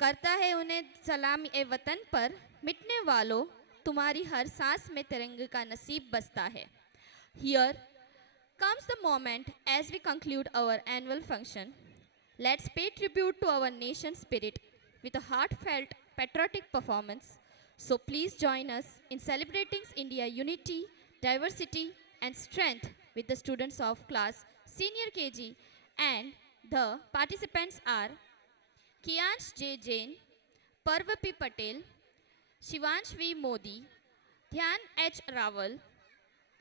करता है उन्हें सलाम ए वतन पर, मिटने वालों तुम्हारी हर सांस में तिरंगे का नसीब बसता है. Here comes the moment as we conclude our annual function. Let's pay tribute to our nation's spirit with a heartfelt patriotic performance. So please join us in celebrating India unity, diversity and strength with the students of class senior KG, and the participants are Kiansh J. Jain, Parv P. Patel, Shivansh V. Modi, Dhyan H. Rawal,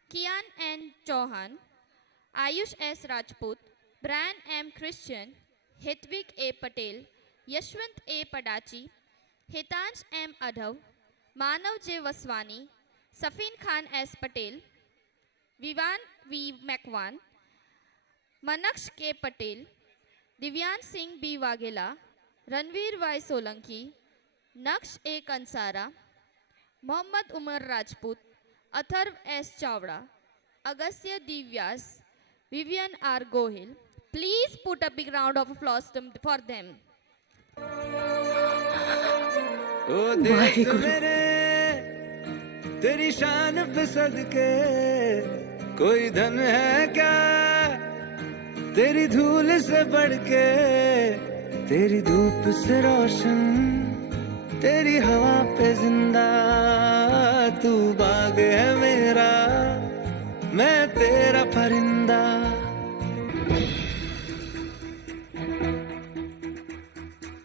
Kian N. Chauhan, Ayush S. Rajput, Brian M. Christian, Hitvik A. Patel, Yashwant A. Padachi, Hitansh M. Adhav, Manav J. Vaswani, Safin Khan S. Patel, Vivan V. Makwan, Manaksh K. Patel, Divyan Singh B. Waghela, Ranveer Y. Solanki, Naksh A. Kansara, Mohammad Umar Rajput, Atharv S. Chawda, Agastya Divyas, Vivian R. Gohil. Please put a big round of applause for them. ओ देश मेरे तेरी शान पे सदके कोई धन है क्या तेरी धूल से बढ़ के तेरी धूप से रोशन तेरी हवा पे जिंदा तू बाग है मेरा मैं तेरा परिंदा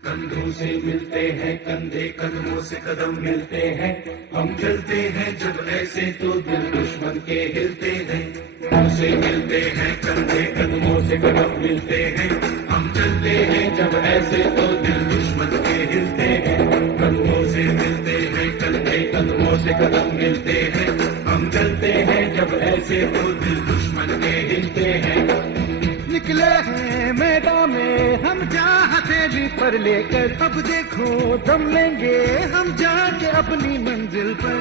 कंधों से मिलते हैं कंधे कदमों से कदम मिलते हैं हम चलते हैं जब ऐसे तो दिल दुश्मन के हिलते हैं कंधों से मिलते हैं कंधे कदमों से कदम मिलते हैं हम चलते हैं जब ऐसे तो दिल दुश्मन के हिलते हैं कंधों से मिलते हैं कंधे कदमों से कदम मिलते हैं हम चलते हैं जब ऐसे तो दिल दुश्मन के हिलते हैं निकले हैं मैदान में हम चाहते जी पर लेकर अब देखो दम लेंगे हम जाके अपनी मंजिल पर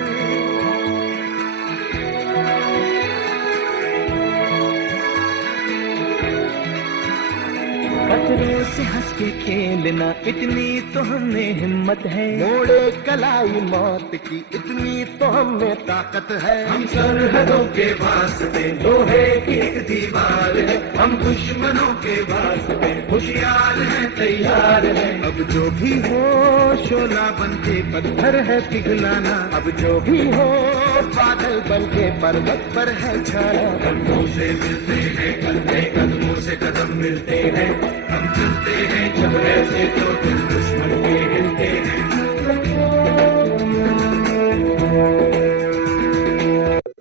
खतरों से हंस के खेलना इतनी तो हमें हिम्मत है मोड़े कलाई मौत की इतनी तो हमें ताकत है हम सरहदों के वास्ते लोहे की एक दीवार है हम दुश्मनों के वास्ते होशियार हैं तैयार हैं अब जो भी हो शोला बन के पत्थर है पिघलाना अब जो भी हो बादल बन के पर्वत पर है छाया कंधों से मिलते हैं कंधे कदमों से कदम मिलते हैं हम चलते हैं जब ऐसे तो दिल दुश्मन के हिलते हैं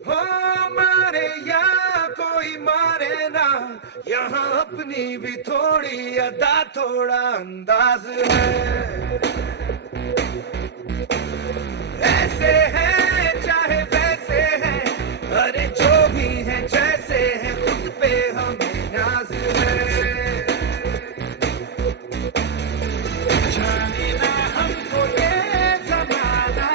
हो मारे या कोई मारे ना यहाँ अपनी भी थोड़ी अदा थोड़ा अंदाज है ऐसे है चाहे वैसे है अरे जो भी है जैसे है खुद पे हमें नाज है जाने ना हमको ये जमाना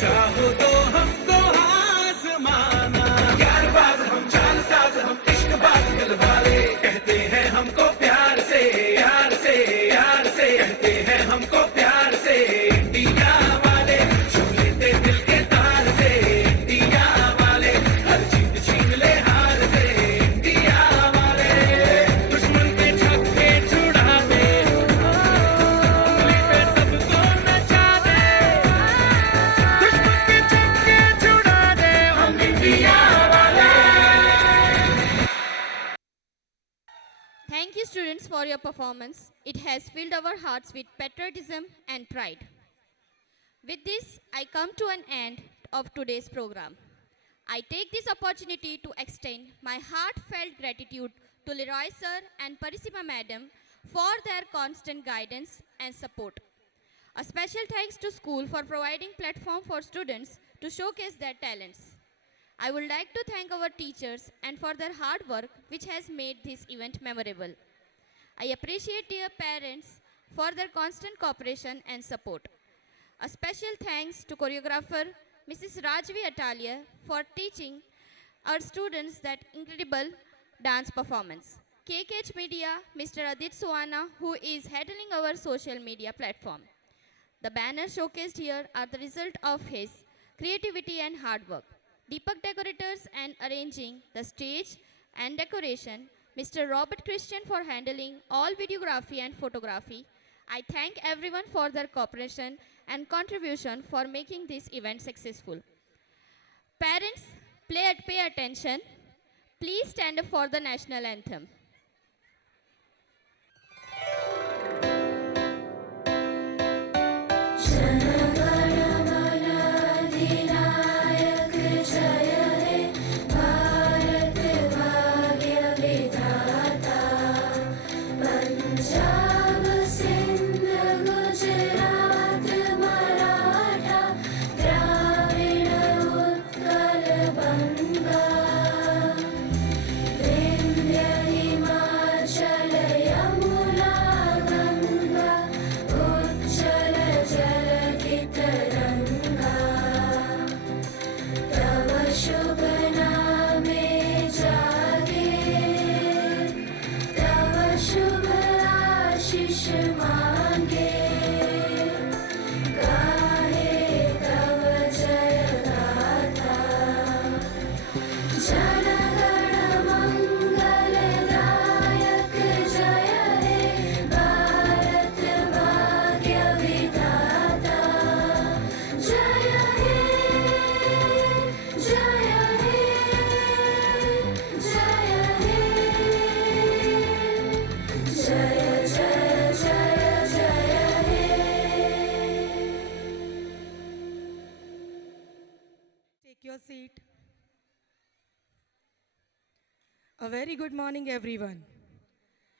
चाहो तो हमको आजमाना प्यार बाज हम चाल साज हम इश्क बाज दिल वाले कहते हैं हमको प्यार से यार से यार से कहते हैं हमको प्यार से इंडिया वाले छू लेते दिल के तार से इंडिया वाले हर जीत छीन ले हार से इंडिया वाले दुश्मन के छक्के छुड़ा दे उंगली पे सबको नचा दे दुश्मन के छक्के छुड़ा दे हम इंडिया वाले Thank you, students, for your performance. It has filled our hearts with patriotism and pride. With this, I come to an end of today's program. I take this opportunity to extend my heartfelt gratitude to Leroy Sir and Parisima Madam for their constant guidance and support. A special thanks to school for providing platform for students to showcase their talents. I would like to thank our teachers and for their hard work which has made this event memorable. I appreciate dear parents for their constant cooperation and support. A special thanks to choreographer Mrs. Rajvi Atalia for teaching our students that incredible dance performance. KKH Media, Mr. Adit Suana, who is handling our social media platform. The banners showcased here are the result of his creativity and hard work. Deepak Decorators and arranging the stage and decoration, Mr. Robert Christian for handling all videography and photography. I thank everyone for their cooperation and contribution for making this event successful. Parents, pay attention. Please stand up for the national anthem. Take your seat. A very good morning, everyone.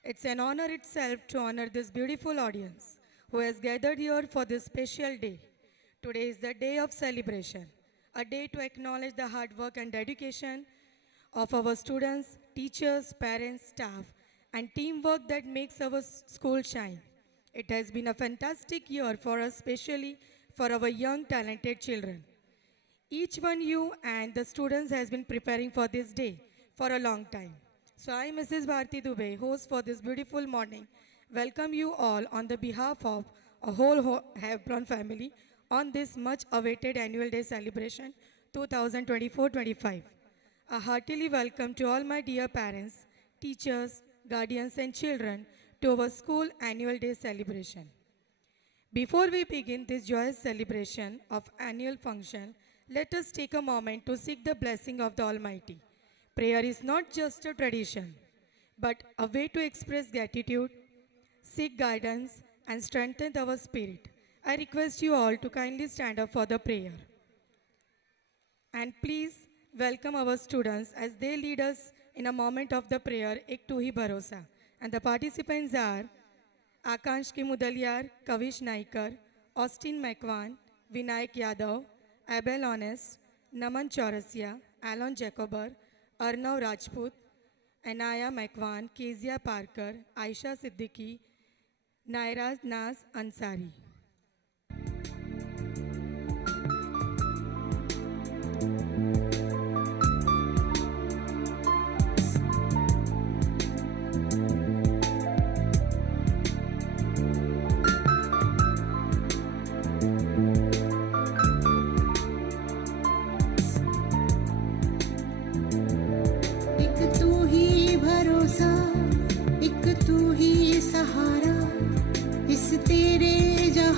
It's an honor itself to honor this beautiful audience who has gathered here for this special day. Today is the day of celebration, a day to acknowledge the hard work and dedication of our students, teachers, parents, staff, and teamwork that makes our school shine. It has been a fantastic year for us, especially for our young, talented children. Each one you and the students has been preparing for this day for a long time. So I, Mrs. Bharti Dubey, host for this beautiful morning, welcome you all on the behalf of a whole Hebron family on this much awaited annual day celebration 2024-25. A heartily welcome to all my dear parents, teachers, guardians and children to our school annual day celebration. Before we begin this joyous celebration of annual function, let us take a moment to seek the blessing of the Almighty. Prayer is not just a tradition, but a way to express gratitude, seek guidance, and strengthen our spirit. I request you all to kindly stand up for the prayer. And please welcome our students as they lead us in a moment of the prayer, Ek Tu Hi Bharosa. And the participants are Akansh K. Mudaliar, Kavish Naikar, Austin McVan, Vinayak Yadav, Abel Honest, Naman Chaurasia, Alon Jacober, Arnav Rajput, Anaya McVan, Kezia Parker, Aisha Siddiqui, Nairaj Naz Ansari. एक तू ही सहारा इस तेरे जहां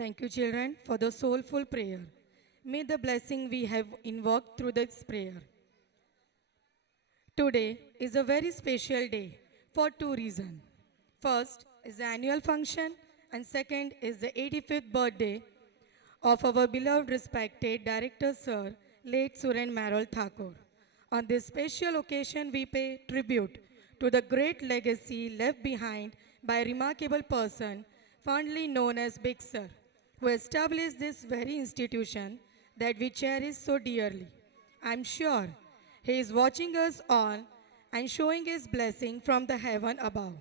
Thank you, children, for the soulful prayer. May the blessing we have invoked through this prayer. Today is a very special day for two reasons. First is the annual function, and second is the 85th birthday of our beloved respected director sir, late Suren Marol Thakur. On this special occasion, we pay tribute to the great legacy left behind by a remarkable person fondly known as Big Sir, who established this very institution that we cherish so dearly. I'm sure he is watching us all and showing his blessing from the heaven above.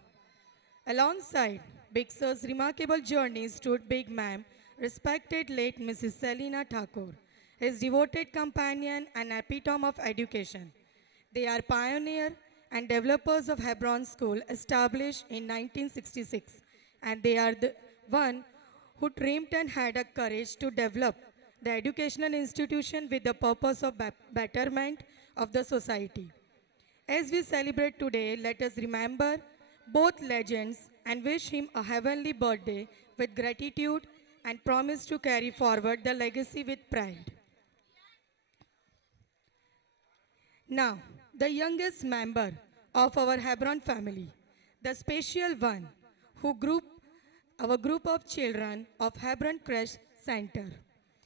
Alongside Big Sir's remarkable journey stood Big Ma'am, respected late Mrs. Selina Thakur, his devoted companion and epitome of education. They are pioneer and developers of Hebron School, established in 1966, and they are the one who dreamed and had a courage to develop the educational institution with the purpose of betterment of the society. As we celebrate today, let us remember both legends and wish him a heavenly birthday with gratitude and promise to carry forward the legacy with pride. Now, the youngest member of our Hebron family, the special one who our group of children of Hebron Crash Center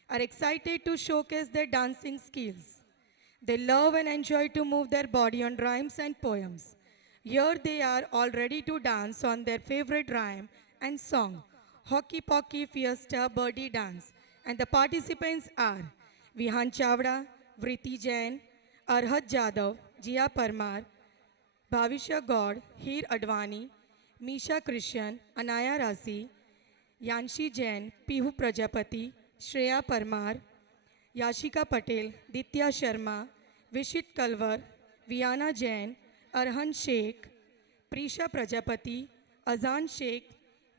are excited to showcase their dancing skills. They love and enjoy to move their body on rhymes and poems. Here they are all ready to dance on their favorite rhyme and song, Hockey Pocky Fiesta Birdie Dance. And the participants are Vihan Chavda, Vriti Jain, Arhat Jadhav, Jia Parmar, Bhavisha God, Heer Advani, Misha Christian, Anaya Rasi, Yanshi Jain, Pihu Prajapati, Shreya Parmar, Yashika Patel, Ditya Sharma, Vishit Kalwar, Viana Jain, Arhan Sheikh, Prisha Prajapati, Azan Sheikh,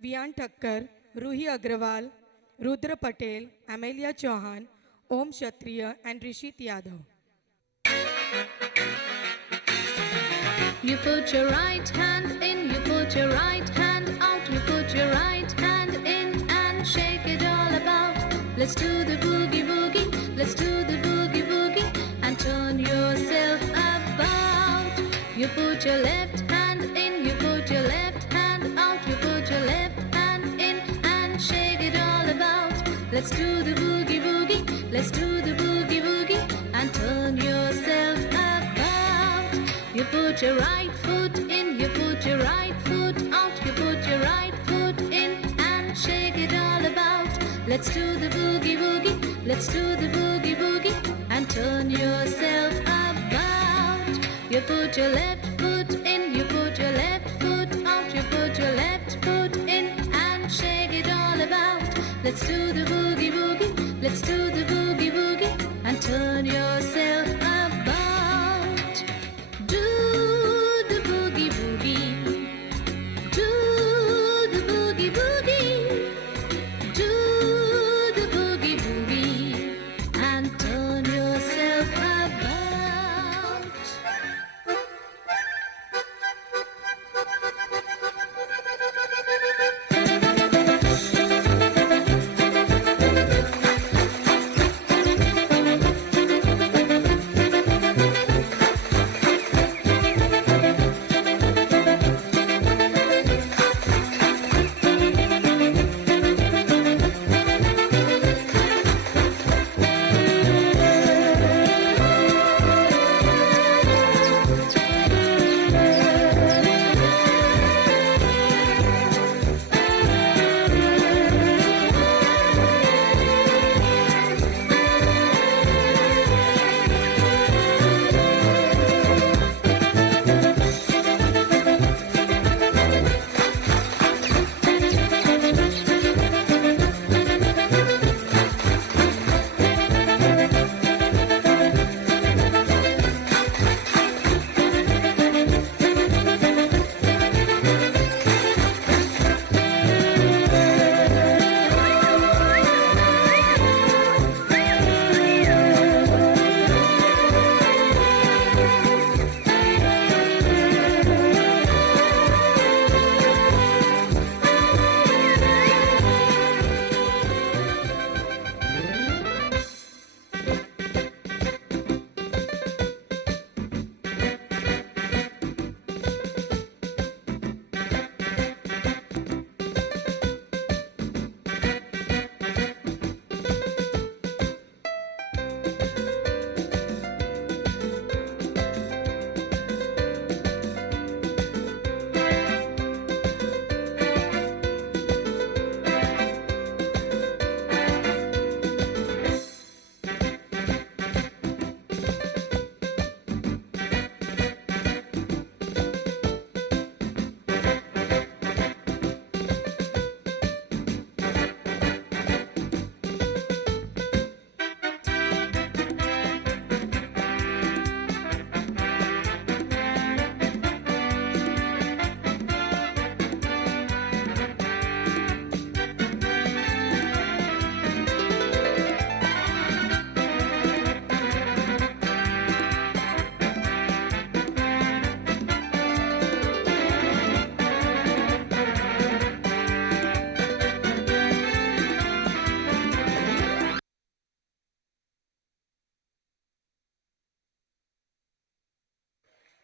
Vian Thakkar, Ruhi Agrawal, Rudra Patel, Amelia Chauhan, Om Kshatriya, and Rishit Yadav. You put your right hand in, you put your right hand out, you put your right hand in and shake it all about. Let's do the boogie boogie, let's do the boogie boogie and turn yourself about. You put your left hand in, you put your left hand out, you put your left hand in and shake it all about. Let's do the boogie boogie, let's do the boogie boogie and turn yourself about. You put your right foot in, you put your right foot out, you put your right foot in and shake it all about. Let's do the boogie boogie, let's do the boogie boogie and turn yourself about. You put your left foot in, you put your left foot out, you put your left foot in and shake it all about. Let's do the boogie boogie, let's do the boogie boogie and turn yourself about. Do the boogie boogie, do the boogie boogie, do the boogie boogie and turn yourself about.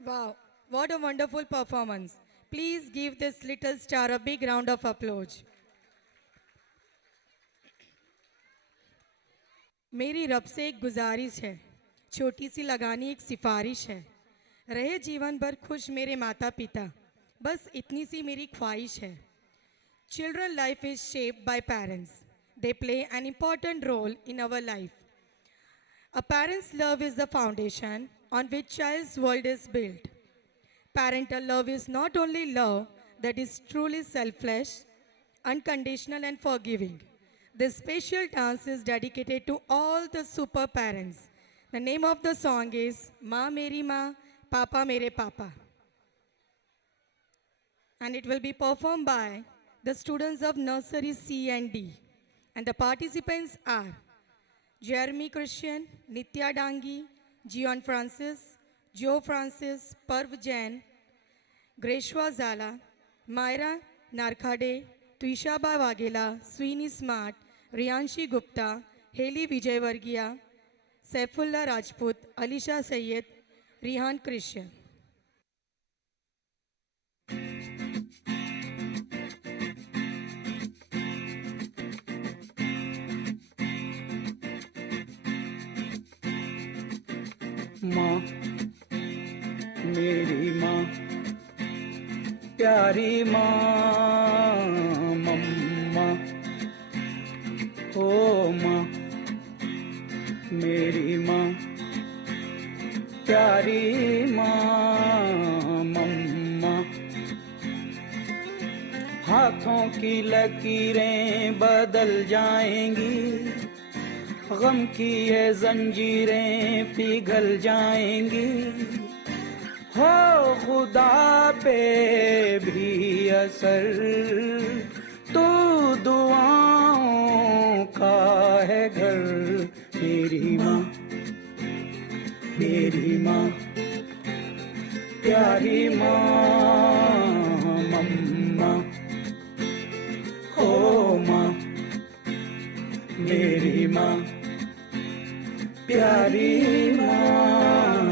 Wow, what a wonderful performance. Please give this little star a big round of applause. मेरी रब से एक गुजारिश है, छोटी सी लगानी एक सिफारिश है। रहे जीवन भर खुश मेरे माता पिता, बस इतनी सी मेरी ख्वाहिश है। Children life is shaped by parents. They play an important role in our life. A parent's love is the foundation on which child's world is built. Parental love is not only love that is truly selfless, unconditional and forgiving. This special dance is dedicated to all the super parents. The name of the song is "Maa Meri Maa, Papa Mere Papa." And it will be performed by the students of nursery C and D. And the participants are Jeremy Christian, Nitya Dangi, Gion Francis, Joe Francis, Parv Jain, Greshwa Zala, Myra Narkhade, Tuishaba Waghela, Sweeney Smart, Riyanshi Gupta, Haley Vijayvargiya, Saifullah Rajput, Alisha Sayyed, Rihan Christian. माँ मेरी माँ प्यारी माँ मम्मा ओ माँ मेरी माँ प्यारी माँ मम्मा हाथों की लकीरें बदल जाएंगी गम की ये जंजीरें पिघल जाएंगी हो खुदा पे भी असर तू दुआओं का है घर मेरी माँ प्यारी माँ मम्मा ओ माँ मेरी माँ प्यारी माँ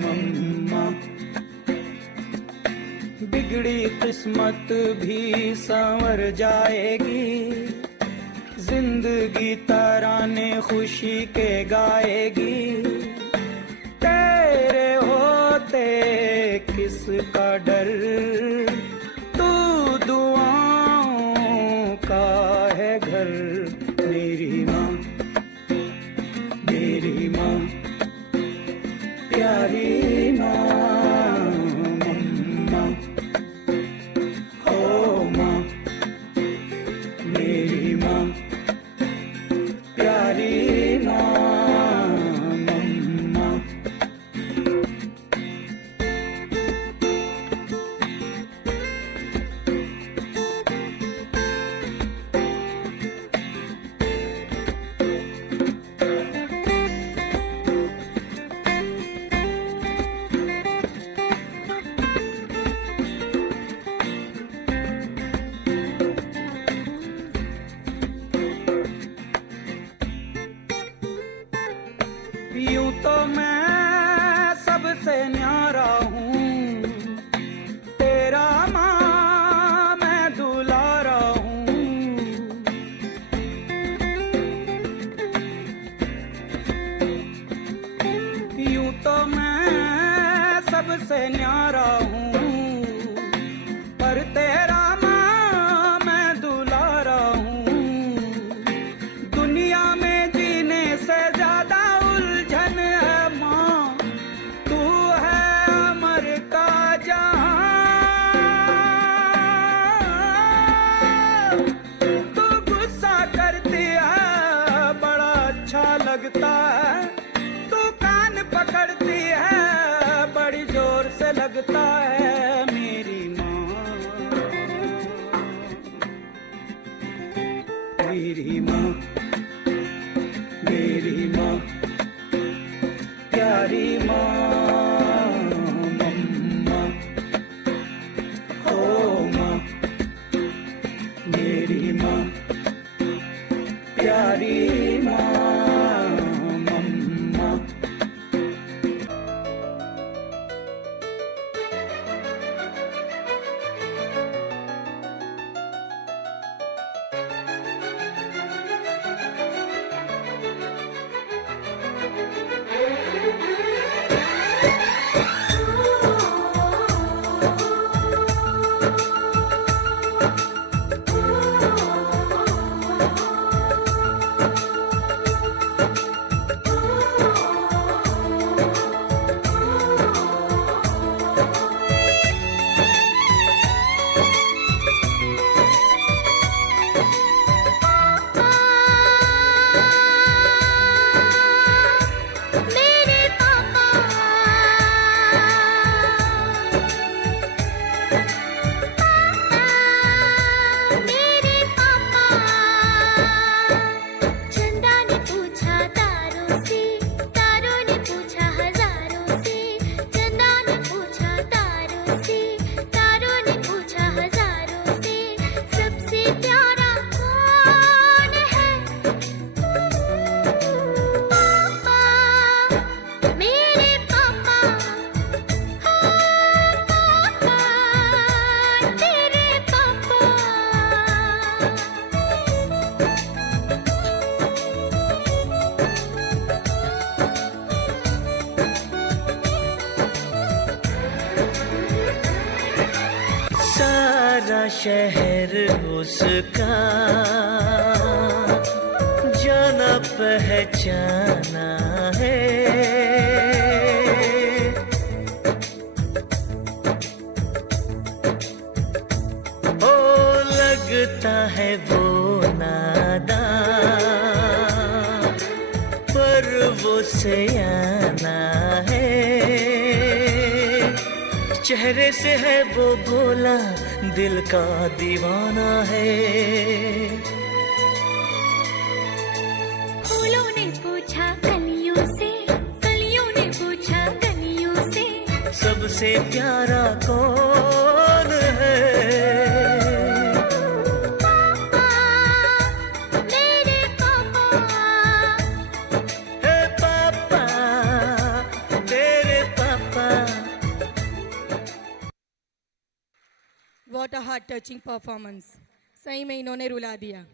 मम्मा बिगड़ी किस्मत भी संवर जाएगी जिंदगी तराने खुशी के गाएगी तेरे होते किसका डर तू दुआओं का है घर मेरी माँ प्यारी माँ मम्मा ओ माँ मेरी माँ प्यारी माँ मम्मा यूं तो मैं सबसे न्यारा हूँ तेरा माँ मैं दुलारा हूँ यूं तो मैं सबसे न्यारा हूँ पर तेरा माँ मैं दुलारा हूँ दुनिया में जीने से ज्यादा उलझन है माँ तू है अमर का जहां तू गुस्सा करती है बड़ा अच्छा लगता है तू कान पकड़ती है बड़ी जोर से लगता है मेरी माँ प्यारी माँ मम्मा ओ माँ मेरी माँ प्यारी माँ मम्मा शहर उसका जाना पहचाना है। ओ लगता है वो नादान पर वो सयाना है। चेहरे से है वो भोला, दिल का दीवाना है। फूलों ने पूछा कलियों से, कलियों ने पूछा कलियों से, सबसे प्यारा कौन है? पापा, मेरे पापा। हे पापा, तेरे पापा। What a heart-touching performance. सही में इन्होंने रुला दिया,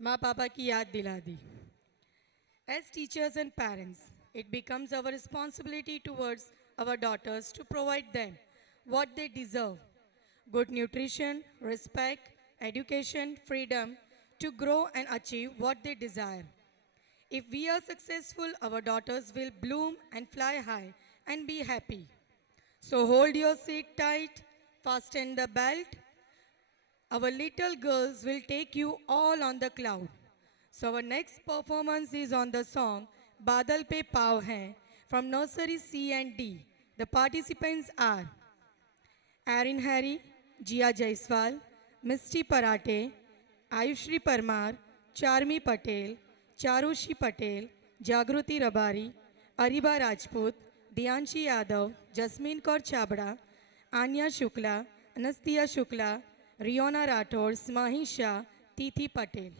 माँ पापा की याद दिला दी. As teachers and parents, it becomes our responsibility towards our daughters to provide them what they deserve: good nutrition, respect, education, freedom to grow and achieve what they desire. If we are successful, our daughters will bloom and fly high and be happy. So hold your seat tight, fasten the belt. Our little girls will take you all on the cloud. So our next performance is on the song Badal Pe Pav Hain from Nursery C and D. The participants are Aaron Harry, Jia Jaiswal, Misty Parate, Ayushri Parmar, Charmi Patel, Charushi Patel, Jagruti Rabari, Ariba Rajput, Dianshi Yadav, Jasmine Kaur Chabra, Anya Shukla, Anastia Shukla, Riona Rathod, Smahi Shah, Tithi Patel.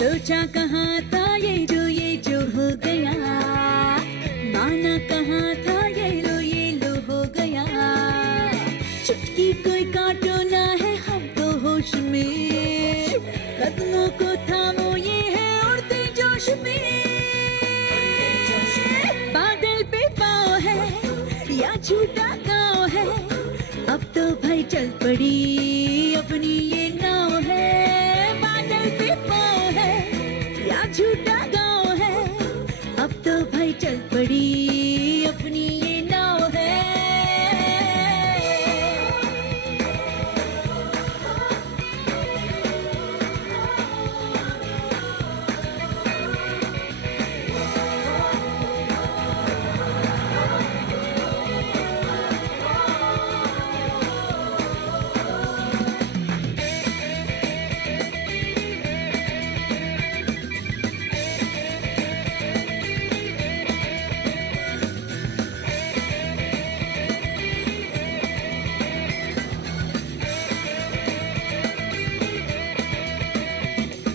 सोचा कहाँ था ये जो हो गया, माना कहाँ था ये लो हो गया। चुटकी कोई काटो ना है हम तो होश में, कदमों को थामो ये है उड़ते जोश में। बादल पे पाँव है या झूठा गाँव है, अब तो भाई चल पड़ी अपनी ये नाव है। बादल पे पाँव है या झूठा गाँव है, अब तो भाई चल पड़ी अपनी ये नाव है।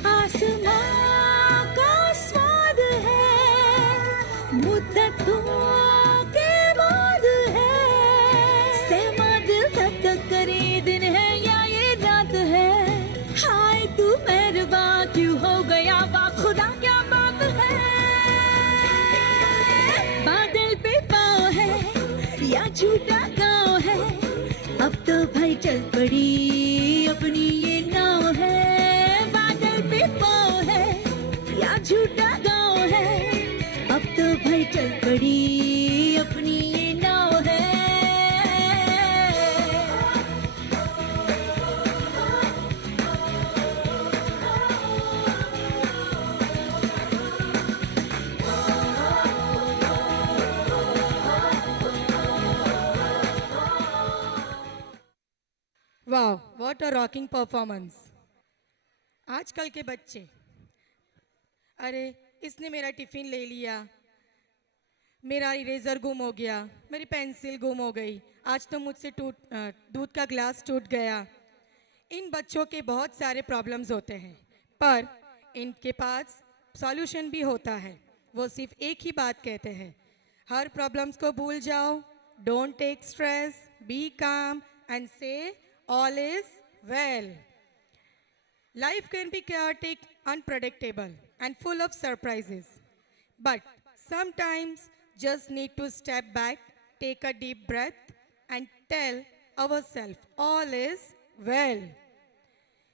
आसमां का स्वाद है, मुद्दतों के बाद है। सहमत तक करे दिन है या ये रात है। हाय तू मेहरबा क्यों हो गया, वाह खुदा क्या बात है। बादल पे पाँव है या झूठा गाँव है, अब तो भाई चल पड़ी अपनी ये नाव है। बादल पे पाँव है या झूठा गाँव है, अब तो भाई चल पड़ी अपनी ये नाव है। Wow, what a rocking performance. आजकल के बच्चे, अरे इसने मेरा टिफिन ले लिया, मेरा इरेज़र गुम हो गया, मेरी पेंसिल गुम हो गई, आज तो मुझसे दूध का ग्लास टूट गया। इन बच्चों के बहुत सारे प्रॉब्लम्स होते हैं, पर इनके पास सॉल्यूशन भी होता है। वो सिर्फ एक ही बात कहते हैं, हर प्रॉब्लम्स को भूल जाओ, डोंट टेक स्ट्रेस, बी काम एंड से all is well. Life can be chaotic, unpredictable, and full of surprises. But sometimes just need to step back, take a deep breath, and tell ourselves all is well.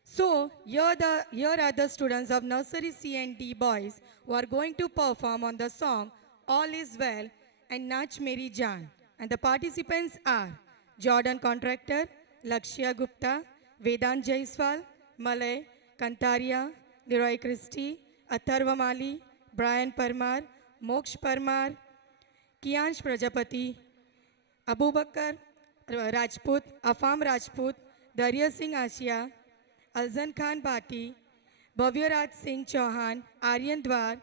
So here are the students of nursery C and D boys who are going to perform on the song All is Well and Nach Meri Jaan. And the participants are Jordan Contractor, Lakshya Gupta, Vedant Jaiswal, Malay, Kantaria, Leroy Christie, Atharva Mali, Brian Parmar, Moksh Parmar, Kiansh Prajapati, Abu Bakar Rajput, Afam Rajput, Darya Singh Ashia, Alzan Khan Bhati, Bhavyaraj Singh Chauhan, Aryan Dwar,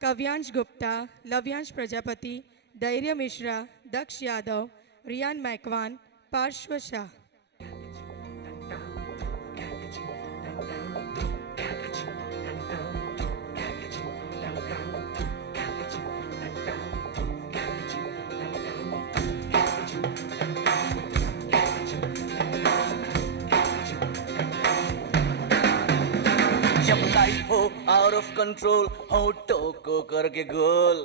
Kavyansh Gupta, Lavyansh Prajapati, Dairya Mishra, Daksh Yadav, Riyan Makwan, Parshva Shah. जब life हो out of control, होठों को करके गोल,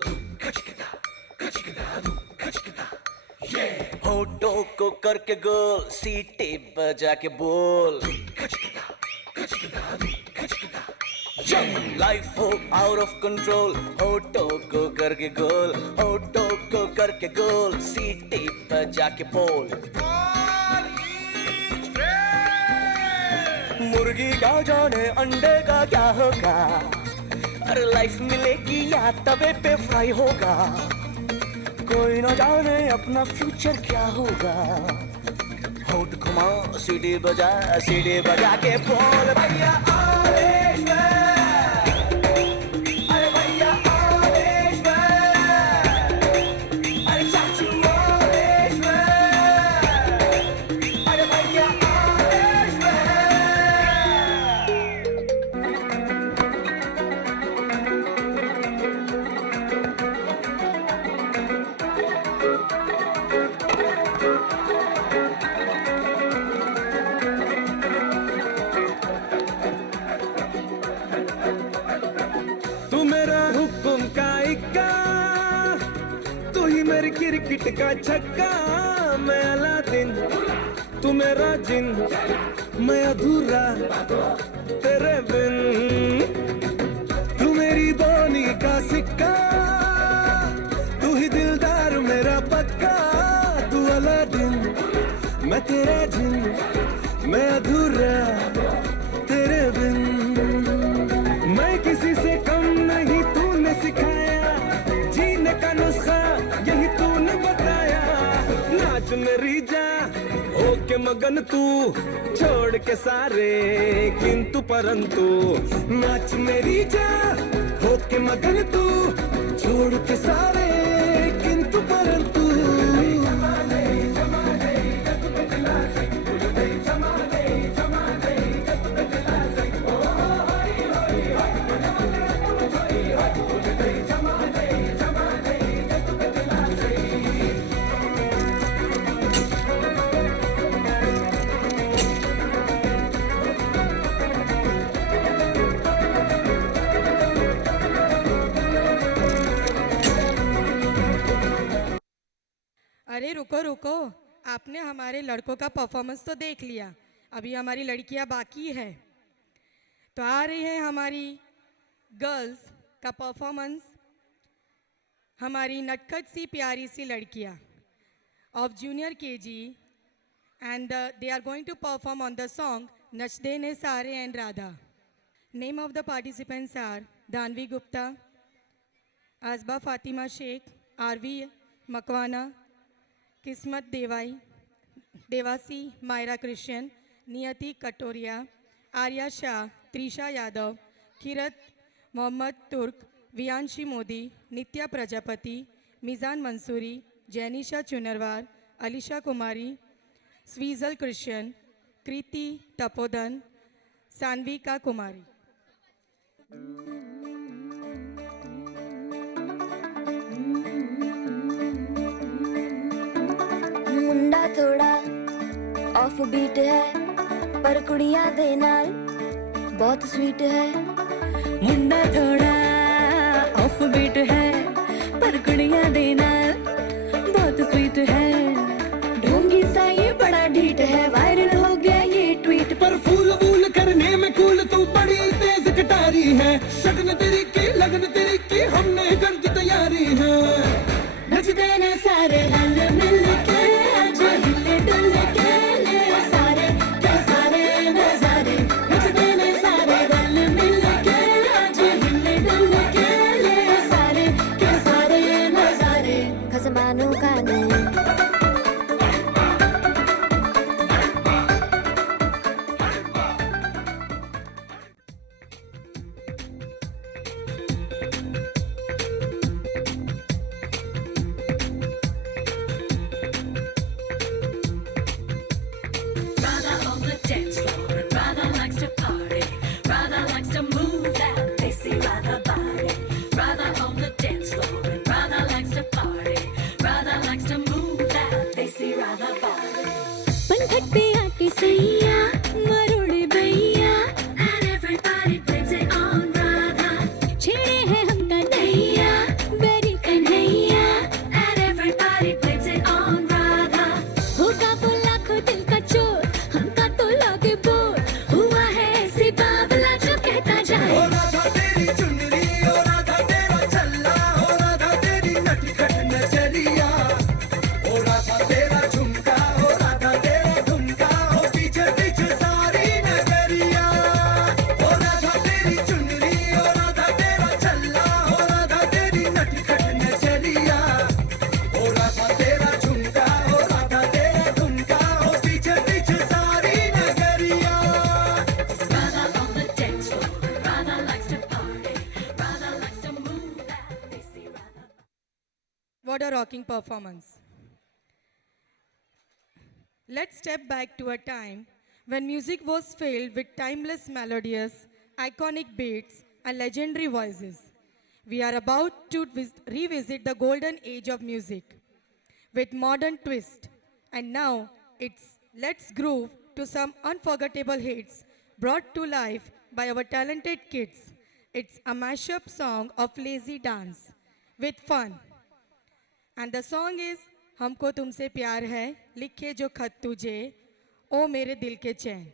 होठों को करके गोल, सीटी बजा के बोल। जब लाइफ हो आउट ऑफ कंट्रोल, होठों को करके गोल, होठों को करके गोल, सीटी बजा के बोल। मुर्गी क्या जाने अंडे का क्या होगा, अरे लाइफ मिलेगी या तवे पे फ्राई होगा, कोई न जाने अपना फ्यूचर क्या होगा। होठ घुमा सीढ़ी बजा के बोल भैया all is well, अरे भैया all is well, अरे चाचू all is well, अरे भैया all is well। तू मेरा हुक्म का इक्का, तू ही मेरी क्रिकेट का छक्का। मैं अलादीन, तू मेरा जिन, मैं अधूरा तेरे बिन। तू मेरी बोनी का सिक्का, तू ही दिलदार मेरा पक्का। तू अलादीन, मैं तेरा जिन, मैं अधूरा तेरे बिन। मैं किसी से कम नहीं, तूने सिखाया जीने का नुस्खा, यही तूने बताया। नाच मेरी जा होके मगन तू, छोड़ के सारे किंतु परंतु। नाच मेरी जा होके मगन तू, छोड़ के सारे किंतु परंतु। अरे रुको रुको, आपने हमारे लड़कों का परफॉर्मेंस तो देख लिया, अभी हमारी लड़कियां बाकी है। तो आ रही है हमारी गर्ल्स का परफॉर्मेंस, हमारी नटखट सी प्यारी सी लड़कियां of junior KG, and they are going to perform on the song Nachde Ne Saare and Radha. Name of the participants are Danvi Gupta, Aajba Fatima Shaikh, Aarvi Makwana, Kismat Dewasi, Myra Christian, नियति कटोरिया, आर्या शाह, त्रिशा यादव, किरत मोहम्मद तुर्क, वियांशी मोदी, नित्या Prajapati, Mizan Mansuri, Janisha Chunarwar, Alisha Kumari, Sweezal Christian, Kriti Tapodan, Sanvika Kumari. मुंडा थोड़ा off beat है पर कुड़ियां दे नाल बहुत sweet है मुंडा थोड़ा ऑफ बीट है पर कुड़ियां दे नाल बहुत स्वीट है ढोंगी सा ये बड़ा ढीठ है वायरल हो गया ये ट्वीट पर फूल वूल करने में कूल तू बड़ी तेज कटारी है शगन तेरी की लगन तेरी की हमने कर दी तैयारी है नचते ने सारे रंग मिल के आज हिले डुल के ले सारे के सारे नजारे नचते ने सारे रंग मिल के आज हिले डुल के ले सारे के सारे नजारे खसमानू खाने Radha on the dance floor and Radha likes to party. Radha likes to move that desi Radha body. Radha on the dance floor and Radha likes to party. Radha likes to move that desi Radha body. पंखट पे आके सैया मरोड़े भैया And everybody blames it on Radha. छेड़े हैं हम कन्हैया बेरी Kanhaiya And everybody blames it on Radha. होगा वो लाखों दिल का चोर हमका तो लगे बोर हुआ है ऐसी बावला जो कहता जाए ओ राधा तेरी चुनरी ओ राधा तेरा छल्ला ओ राधा तेरी नटखट नजरिया ओ राधा तेरा झुमका ओ राधा तेरा ठुमका ओ पीछे पीछे सारी नगरिया ओ राधा तेरी चुनरी ओ राधा तेरा छल्ला ओ राधा तेरी नटखट नजरिया ओ राधा तेरा झुमका ओ राधा तेरा ठुमका ओ पीछे पीछे सारी नगरिया Radha on the dance floor and Radha likes to party. Radha likes to move that desi Radha. What a rocking performance. Let's step back to a time when music was filled with timeless melodies, iconic beats, and legendary voices. We are about to revisit the golden age of music with modern twist. And now it's Let's Groove to some unforgettable hits brought to life by our talented kids. It's a mashup song of lazy dance with fun. And the song is हमको तुमसे प्यार है लिखे जो खत तुझे ओ मेरे दिल के चैन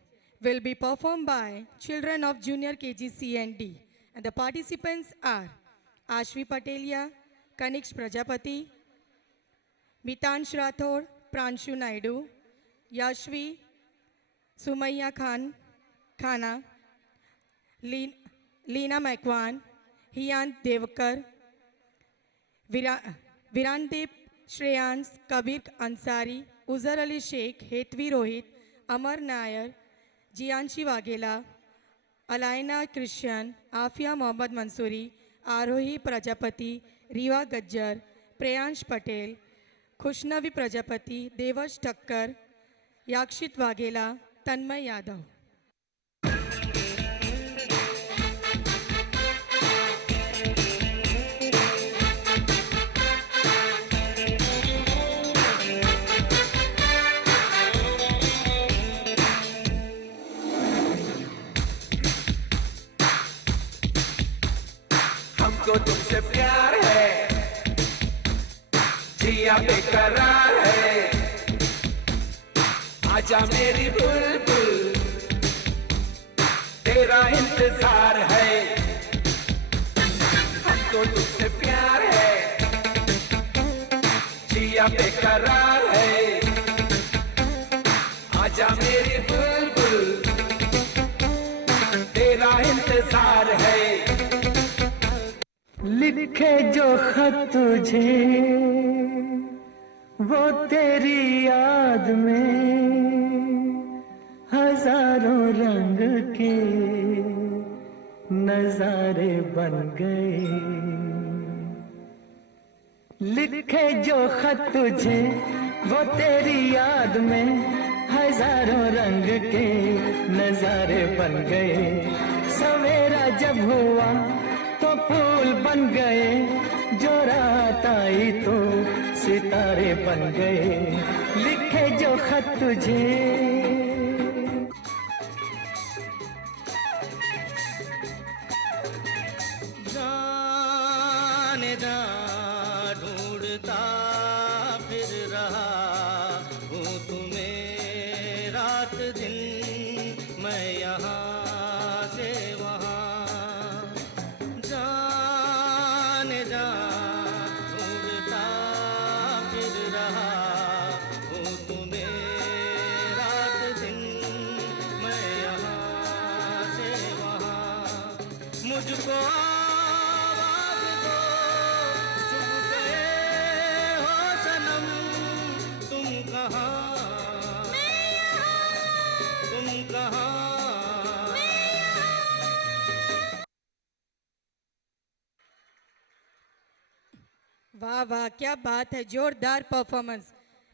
will be performed by children of junior KG C and D and the participants are Ashvi Patelia, Kaniksh Prajapati, Mitansh Rathod, Pranshu Naidu, Yashvi, Sumaya Khana, Leena Makwan, Hiyan Devkar, Virandip Shreyans, Kabir Ansari, Uzar Ali Sheikh, Hetvi Rohit, Amar Nair, Jianshi Waghela, Alaina Christian, Afia Mohammad Mansuri, Arohi Prajapati, Riva Gajjar, Preyansh Patel, Khushnavi Prajapati, Devash Thakkar, Yakshit Waghela, Tanmay Yadav. हमको तुमसे प्यार है जिया बेकरार है आजा मेरी बुलबुल तेरा इंतजार है हमको तुमसे प्यार है जिया बेकरार है आजा मेरी बुलबुल तेरा इंतजार है लिखे जो खत तुझे वो तेरी याद में हजारों रंग के नजारे बन गए लिखे जो खत तुझे वो तेरी याद में हजारों रंग के नजारे बन गए। सवेरा जब हुआ तो फूल बन गए, जो रात आई तो सितारे बन गए। लिखे जो खत तुझे। जाने जा ढूंढता फिर रहा हूँ तुम्हें रात दिन, मैं यहाँ से वहाँ। जाने जा ढूंढता फिर रहा हूँ तुम्हें रात दिन, मैं यहाँ से वहाँ। मुझको आवाज़ दो, चुप गए हो सनम, तुम कहाँ, तुम कहाँ। वाह वाह, क्या बात है, जोरदार performance.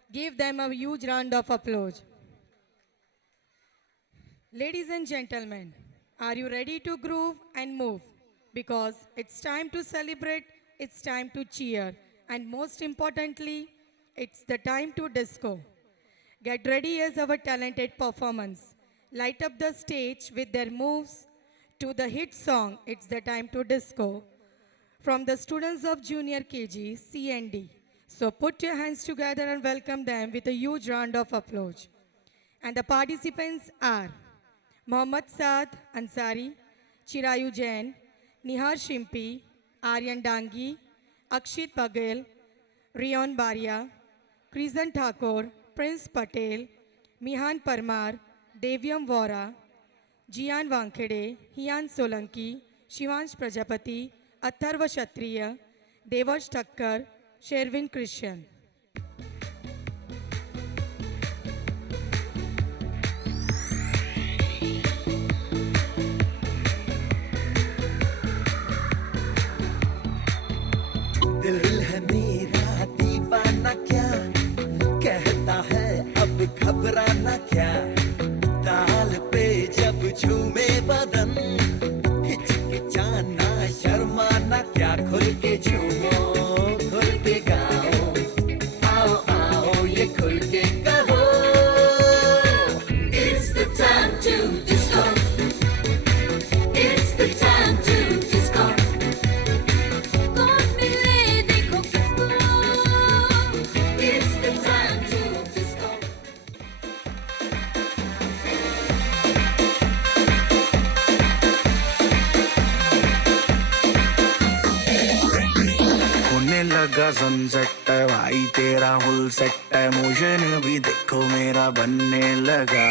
Give them a huge round of applause. Ladies and gentlemen, are you ready to groove and move? Because it's time to celebrate, it's time to cheer, and most importantly, it's the time to disco. Get ready as our talented performance light up the stage with their moves to the hit song It's the Time to Disco from the students of Junior KG C and D. So put your hands together and welcome them with a huge round of applause. And the participants are Mohammad Saad Ansari, Chirayu Jain, Nihar Shimpi, Aryan Dangi, Akshit Paghel, Rion Baria, Krisan Thakur, Prince Patel, Mihan Parmar, Devyam Vora, Jian Wankhede, Hiyan Solanki, Shivansh Prajapati, Atharva Kshatriya, Devash Thakkar, Sherwin Christian. दिल है मेरा दीवाना क्या कहता है, अब घबराना क्या। ताल पे जब झूमे बदन, हिचकिचाना शर्माना क्या। खुल के झूमो, खुल के गाओ, आओ आओ ये खुल के कहो। It's the time to disco. It's the time to disco. कौन मिले देखो किसको. It's the time to disco. होने लगा सनसेट भाई तेरा फुल सेट है, मोशन भी देखो मेरा बनने लगा।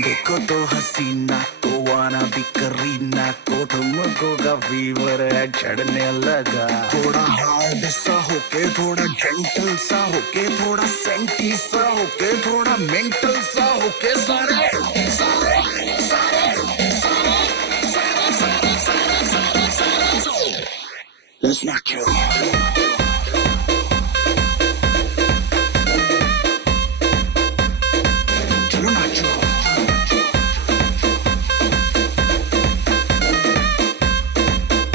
देखो तो हसीना को वाना भी करीना को, तुमको का फीवर है चढ़ने लगा। थोड़ा हार्ड सा होके, थोड़ा जेंटल सा होके, थोड़ा सेंटी सा होके, थोड़ा मेंटल सा होके, सारे सारे सारे सारे सारे सारे सारे सारे सारे Let's knock you. चलो नाचो।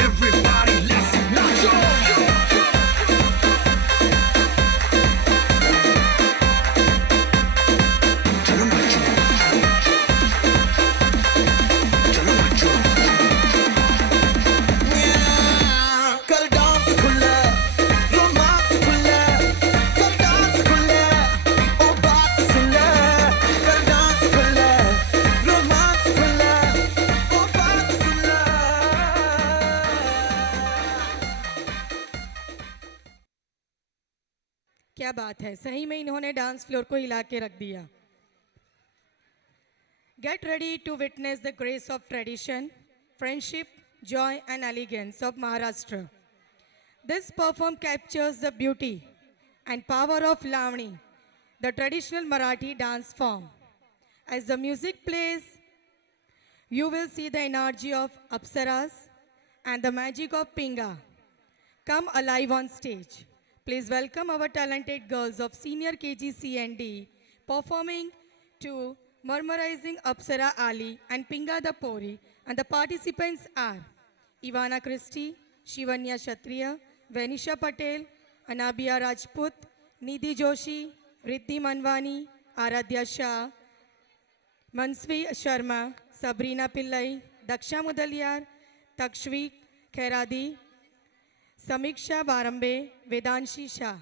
Everybody, let's nacho. चलो नाचो। चलो नाचो। कर डांस खुला, रोमांस खुला, कर डांस खुला, ओ बात सुना। कर डांस खुला, रोमांस खुला, ओ बात सुना। क्या बात है, सही में इन्होंने डांस फ्लोर को हिला के रख दिया। Get ready to witness the grace of tradition, friendship, joy and elegance of Maharashtra. This perform captures the beauty and power of Lavani, the traditional Marathi dance form. As the music plays, you will see the energy of Apsaras and the magic of Pinga come alive on stage. Please welcome our talented girls of Senior KG C&D performing to Murmurizing Apsara Ali and Pinga the Pori, and the participants are Ivana Christie, Shivanya Kshatriya, Venisha Patel, Anabia Rajput, Nidhi Joshi, Riddhi Manwani, Aradhya Shah, Mansvi Sharma, Sabrina Pillai, Daksha Mudaliar, Takshvi Khairadi, Samiksha Barambe, Vedanshi Shah.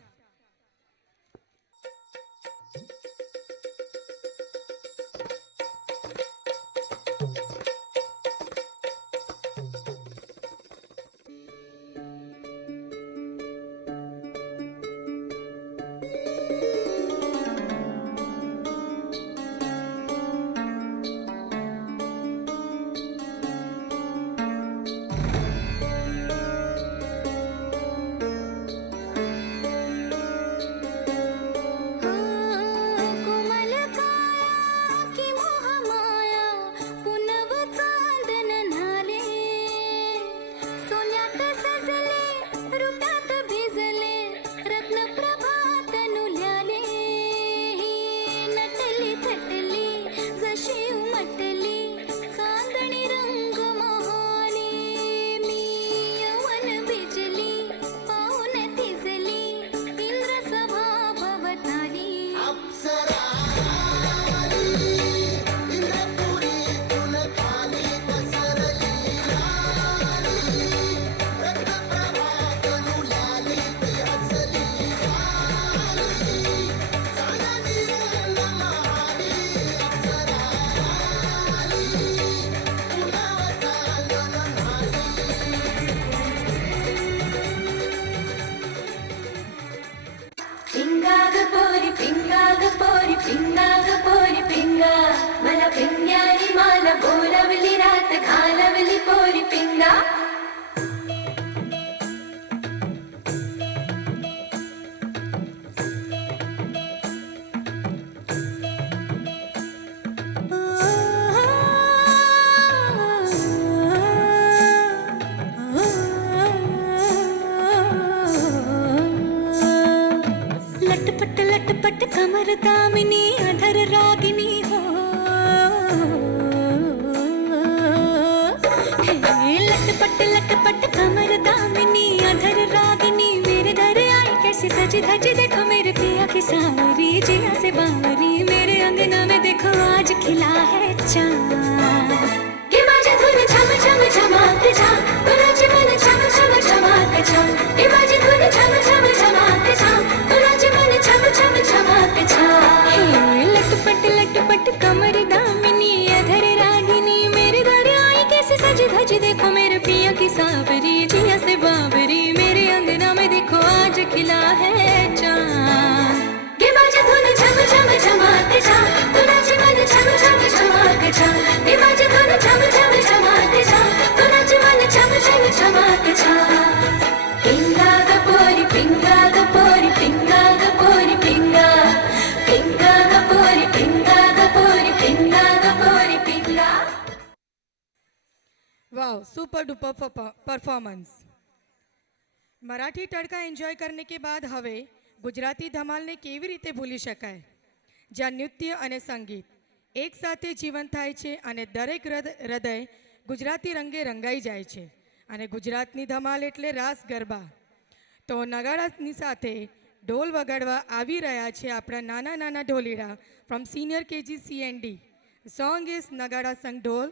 कोमल काया की मोह माया पुनव चांदन न्हाले सोन्यात सजले रुप्यात भिजले रत्न प्रभात नुल्याले नटली थटली जशी उमटली चांदणी रंग मोहाने मी यवन भिजली पाहून थिजली इंद्र सभा भवताली पिंगा ग पोरी पिंगा मला पिंग्यानी मला बोलवली रात घालवली पोरी पिंगा लटपट कमर दामिनी अधर रागिनी हो हे लटपट कमर दामिनी अधर रागिनी मेरे दर आई कैसी सजी धजी देखो मेरे पिया की सावरी जिया से बावरी मेरे अंगना में देखो आज खिला है चांद ये बाजे धुन झम झम झमाते जा तुझे मन झम झम झमाते जा ये बाजे धुन झम झम झमाते जा तुझे मन झम झम झमाते जा हे लटपट कमर दामिनी अधर रागिनी मेरे दर आई कैसे सज धज देखो मेरे पिया की सावरी जिया से बावरी मेरे अंगना में देखो आज खिला है चांद ये बाजे धुन झम झम झमाते जा तुझे मन झम झम झमाते जा ये बाजे धुन झम झम झमाते जा तुझे मन झम झम झमाते जा पिंगा ग पोरी पिंगा ग पोरी पिंगा ग पोरी पिंगा पिंगा ग पोरी पिंगा ग पोरी पिंगा ग पोरी पिंगा वाव, सुपर डुपर परफॉर्मन्स. મરાઠી તડકા એન્જોય કરને કે બાદ હવે ગુજરાતી ધમાલને કેવી રીતે ભૂલી શકાય, જ્યાં નૃત્ય અને સંગીત એકસાથે જીવંત થાય છે અને દરેક હૃદય ગુજરાતી રંગે રંગાઈ જાય છે. અને ગુજરાતની ધમાલ એટલે રાસ ગરબા. તો નગાડાની સાથે ઢોલ વગાડવા આવી રહ્યા છે આપણા નાના નાના ઢોલીડા from senior KG C&D. Song is Nagada Sang Dhol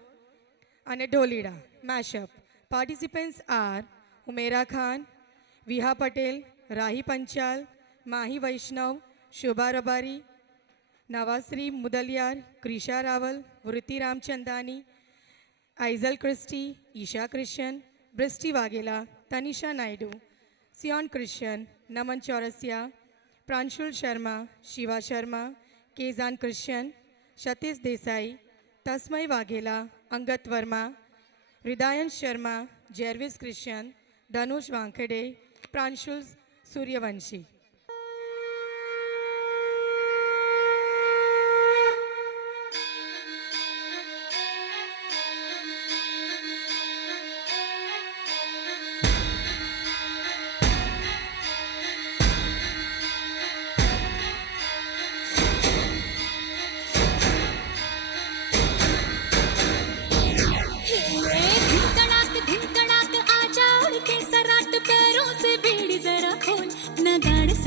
અને ઢોલીડા mashup. Participants are Umaira Khan, Viha Patel, Rahi Panchal, Mahi Vaishnav, Shobha Rabari, Nawasri Mudaliar, Krisha Rawal, Vritti Ramchandani, Aizal Christie, Isha Christian, Bristi Waghela, Tanisha Naidu, Sion Christian, Naman Chaurasia, Pranshul Sharma, Shiva Sharma, Kezan Christian, Satish Desai, Tasmai Waghela, Angat Verma, Hridayan Sharma, Jervis Christian, Dhanush Wankhede, Pranshul Suryavanshi.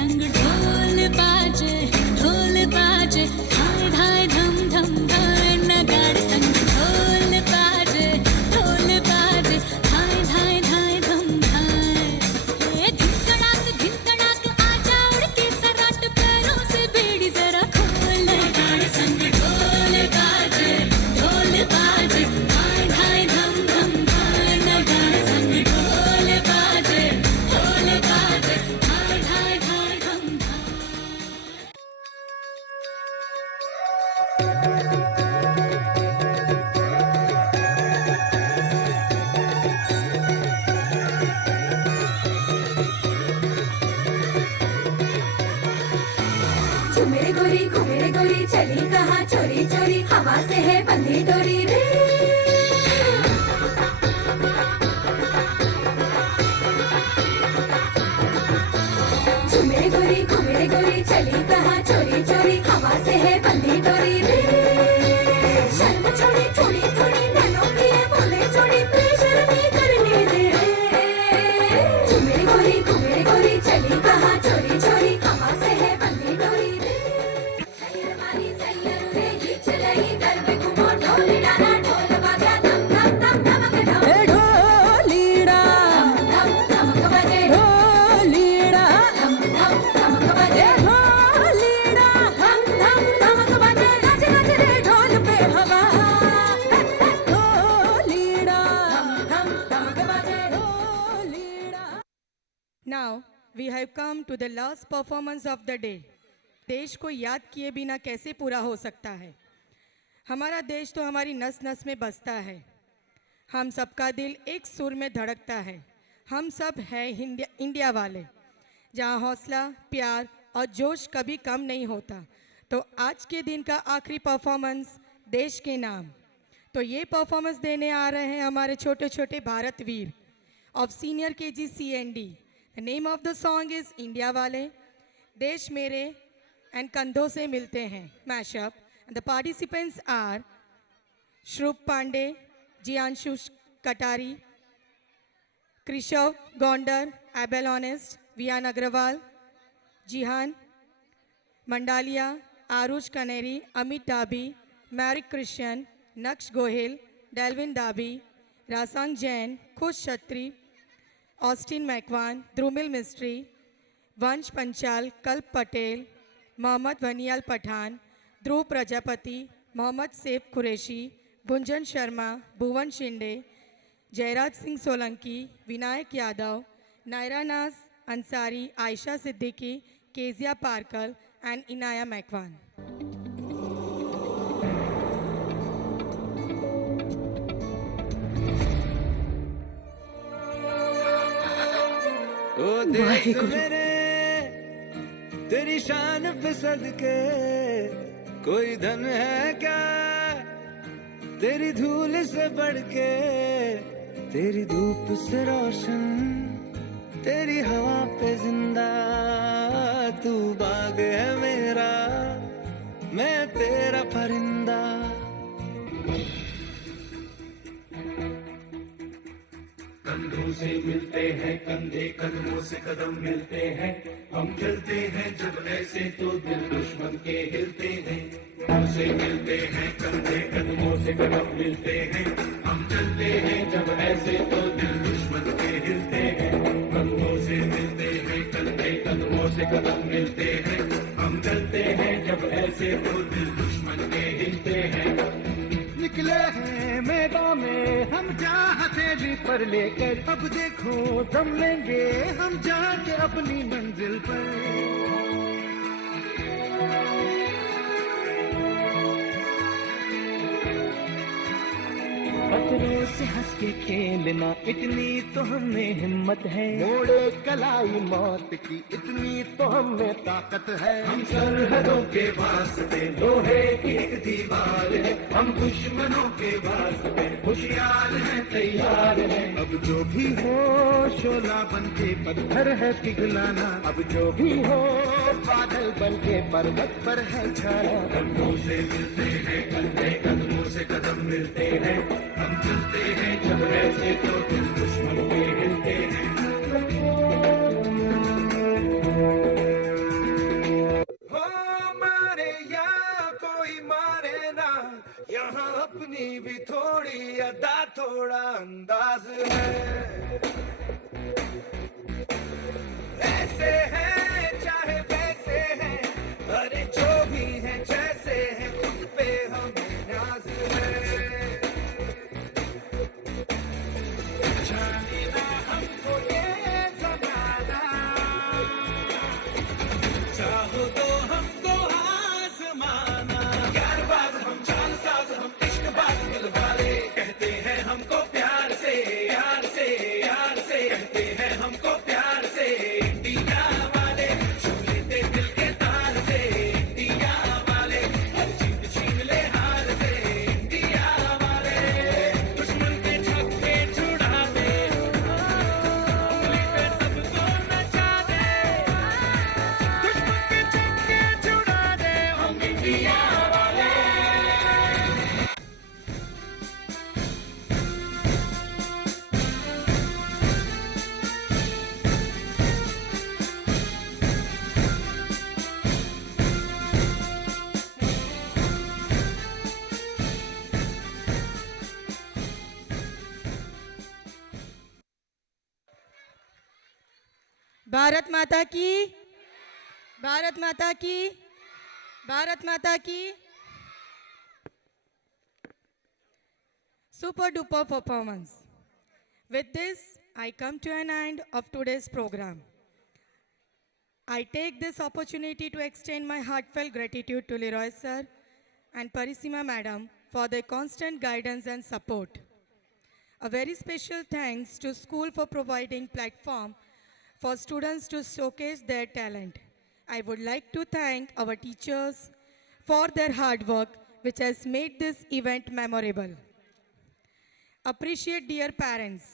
संग ढोल बाजे धाय धाय धम धम धाय नगाड़े संग ढोल बाजे धाय धाय धाय धम धाय ये धिन तड़ाक आजा उड़ के सराट पैरों से बेड़ी जरा खोल नगाड़े संग ढोल बाजे धाय धाय धम धम धाय नगाड़े संग ढोल बाजे धाय धाय धाय धम धाय घुमेरे गोरी चली कहाँ चोरी चोरी हवा से है बंधी डोरी रे घुमेरे गोरी चली कहाँ चोरी चोरी हवा से है बंधी डोरी रे शर्म छोड़ी थोड़ी थोड़ी नैनों की है बोले छोड़ी प्रेशर नहीं करने दे घुमेरे गोरी चली कहाँ चोरी चोरी हवा से है बंधी डोरी रे सैयर मारी सैयर रे ये चलाई घर पे घुमो ढोल डाला ढोल बाजा धम धम धम धमक धम ढोलीड़ा धम धमक बजे ढोलीड़ा धम धम धमक बजे ढोलीड़ा धम धम धमक बजे नच नच रे ढोल पे हवा ढोलीड़ा धम धमक बजे ढोलीड़ा Now we have come to the last performance of the day. देश को याद किए बिना कैसे पूरा हो सकता है। हमारा देश तो हमारी नस नस में बसता है। हम सबका दिल एक सुर में धड़कता है। हम सब हैं इंडिया वाले, जहाँ हौसला, प्यार और जोश कभी कम नहीं होता। तो आज के दिन का आखिरी परफॉर्मेंस देश के नाम। तो ये परफॉर्मेंस देने आ रहे हैं हमारे छोटे छोटे भारत वीर of senior KG CND। The name of the song is India Wale, Desh Mere and Kandhon Se Milte Hain mashup. And the participants are Shrup Pandey, Jiyanshu Katari, Krishav Gondar, Abel Honest, Viaan Agarwal, Jihan Mandaliya, Aarush Kaneri, Amit Dabi, Mairik Christian, Naksh Gohil, डेल्विन डाबी, रासांग जैन, खुश छत्री, ऑस्टिन मैकवान, द्रुमिल मिस्ट्री, वंश पंचाल, कल्प पटेल, मोहम्मद वनियाल पठान, ध्रुव प्रजापति, मोहम्मद सैफ कुरैशी, गुंजन शर्मा, भुवन शिंदे, जयराज सिंह सोलंकी, विनायक यादव, नायरा नाज अंसारी, आयशा सिद्दीकी, केजिया पार्कल एंड इनाया मैकवान। ओ देश मेरे तेरी शान पे सदके कोई धन है क्या तेरी धूल से बढ़ के, तेरी धूप से रोशन, तेरी हवा पे जिंदा। तू बाग है मेरा, मैं तेरा परिंदा। कंधों से मिलते हैं कंधे, कदमों से कदम मिलते हैं, हम चलते हैं जब ऐसे तो दिल दुश्मन के हिलते हैं। कंधों से मिलते हैं कंधे, कदमों से कदम मिलते हैं, हम चलते हैं जब ऐसे तो दिल दुश्मन के हिलते हैं। कंधों से मिलते हैं कंधे, कदमों से कदम मिलते हैं, हम चलते हैं जब ऐसे तो दिल दुश्मन के हिलते हैं। निकले हैं मैदान में हम जहाँ हथेली पर लेकर, अब देखो दम लेंगे हम जाके अपनी मंजिल पर। खतरों से हंस के खेलना, इतनी तो हमें हिम्मत है। मोड़े कलाई मौत की, इतनी तो हमें ताकत है। हम सरहदों के वास्ते लोहे की एक दीवार है, हम दुश्मनों के वास्ते होशियार हैं, तैयार हैं। अब जो भी हो शोला बन के पत्थर है पिघलाना, अब जो भी हो बादल बन के पर्वत पर है छाना। कंधों से मिलते हैं कंधे, कदमों से कदम मिलते हैं, हम चलते हैं जब ऐसे तो दिल दुश्मन के हिलते हैं। अंदाज है। ऐसे हैं चाहे वैसे हैं, अरे जो भी हैं जैसे हैं, खुद पे हमें नाज है। जाने ना हमको ये जमाना, चाहो तो हमको आजमाना। यार बाज हम चाल साज हम इश्क बाज दिल वाले, कहते हैं हमको प्यार से यार से यार से, कहते हैं हमको प्यार से इंडिया वाले, छू लेते दिल के तार से इंडिया वाले, हर जीत छीन ले हार से इंडिया वाले। दुश्मन के छक्के छुड़ा दे, उंगली पे सबको नचा दे, दुश्मन के छक्के छुड़ा दे, हम इंडिया वाले। भारत माता की, भारत माता की, भारत माता की। Super duper performance. With this, I come to an end of today's program. I take this opportunity to extend my heartfelt gratitude to Leroy sir and Parisima madam for their constant guidance and support. A very special thanks to school for providing platform for students to showcase their talent. I would like to thank our teachers for their hard work, which has made this event memorable. Appreciate dear parents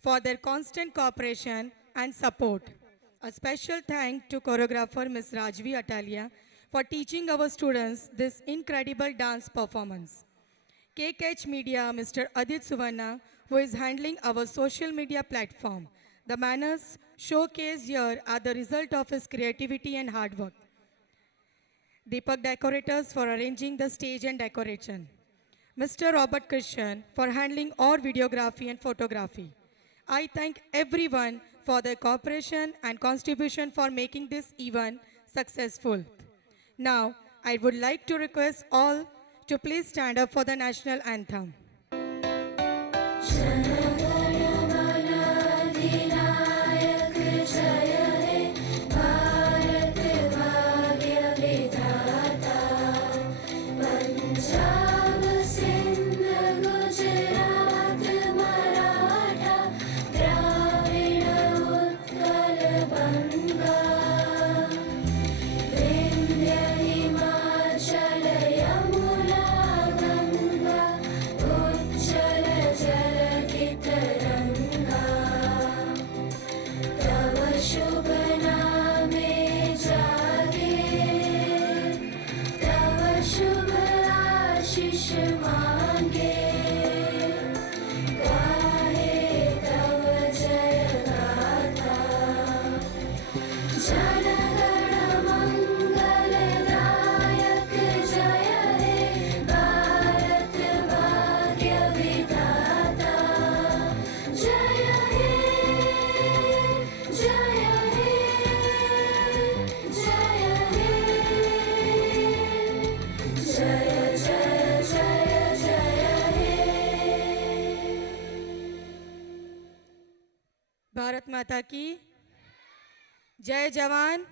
for their constant cooperation and support. A special thank to choreographer Ms. Rajvi Atalia for teaching our students this incredible dance performance. KKH Media, Mr. Adit Suvarna, who is handling our social media platform. The manners showcased here are the result of his creativity and hard work. Deepak Decorators for arranging the stage and decoration. Mr. Robert Christian for handling all videography and photography. I thank everyone for their cooperation and contribution for making this event successful. Now, I would like to request all to please stand up for the national anthem. Bharat माता की जय। जवान